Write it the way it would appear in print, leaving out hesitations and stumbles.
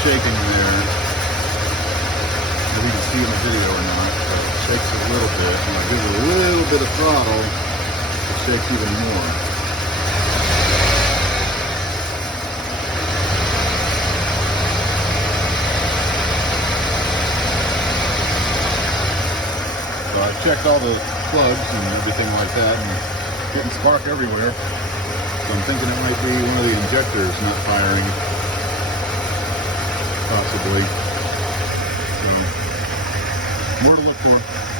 shaking there. Maybe you can see in the video or not, but it shakes a little bit. When I give it a little bit of throttle, it shakes even more. So I checked all the plugs and everything like that, and getting spark everywhere. So I'm thinking it might be one of the injectors not firing, possibly. So more to look for.